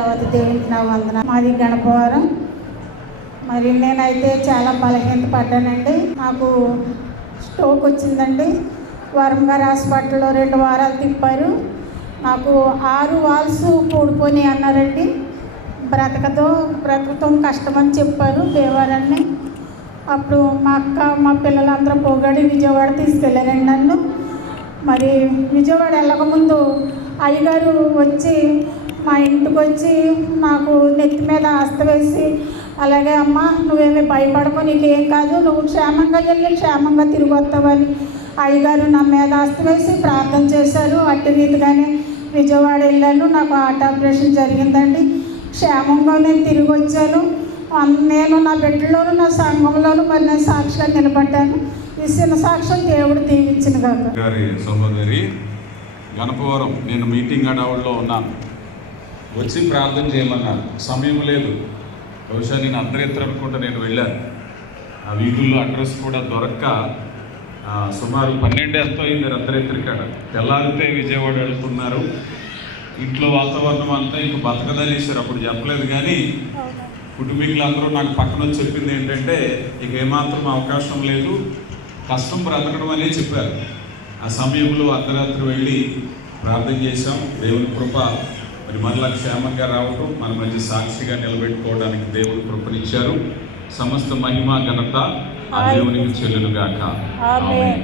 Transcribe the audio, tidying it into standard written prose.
దేవత దేవునికి నా వందన. మాది గణపవరం. మరి నేనైతే చాలా బలహీనత పడ్డానండి. నాకు స్ట్రోక్ వచ్చిందండి. వరంగారు హాస్పిటల్లో 2 వారాలు తిప్పారు. నాకు 6 వాల్స్ కూడిపోయి అన్నారండి. బ్రతకటం కష్టమని చెప్పారు దేవారాన్ని. అప్పుడు మా అక్క మా పిల్లలందరూ పోగాడి విజయవాడ తీసుకెళ్ళారండి నన్ను. మరి విజయవాడ వెళ్ళకముందు అయ్యగారు వచ్చి మా ఇంటికి వచ్చి నాకు నెత్తి మీద ఆస్త వేసి, అలాగే అమ్మ నువ్వేమీ భయపడకు, నీకేం కాదు, నువ్వు క్షేమంగా వెళ్ళి క్షేమంగా తిరిగి వస్తావని అయ్యగారు నా మీద ఆస్త వేసి ప్రార్థన చేశారు. అట్టి రీతిగానే విజయవాడ వెళ్ళాను. నాకు హార్ట్ ఆపరేషన్ జరిగిందండి. క్షేమంగా నేను తిరిగి వచ్చాను. నేను నా బిడ్డలోను నా సంఘంలోను మరి నేను సాక్షిగా నిలబడ్డాను. ఈ చిన్న సాక్ష్యం దేవుడు దీవించిన గారి సహోదరి గణపవరం. నేను మీటింగ్ అడవుల్లో ఉన్నాను. వచ్చి ప్రార్థన చేయమన్నారు. సమయం లేదు. బహుశా నేను అర్ధరాత్రి అనుకుంటా నేను వెళ్ళాను. ఆ వీధుల్లో అడ్రస్ కూడా దొరక్క సుమారు 12 ఎంతో అయింది అర్ధరాత్రి కాడ. తెల్లారితే విజయవాడ వెళ్తున్నారు. ఇంట్లో వాతావరణం అంతా ఇంక బతకదనేసారు. అప్పుడు చెప్పలేదు కానీ కుటుంబీకులందరూ నాకు పక్కన వచ్చి చెప్పింది ఏంటంటే ఇక ఏమాత్రం అవకాశం లేదు, కష్టం బ్రతకడం అనే చెప్పారు. ఆ సమయంలో అర్ధరాత్రి వెళ్ళి ప్రార్థన చేశాం. దేవుని కృప మరి మరలా క్షేమంగా రావటం, మన మధ్య సాక్షిగా నిలబెట్టుకోవడానికి దేవుడు కృపనిచ్చారు. సమస్త మహిమ ఘనత ఆ దేవునికి చెల్లునుగాక. ఆమేన్.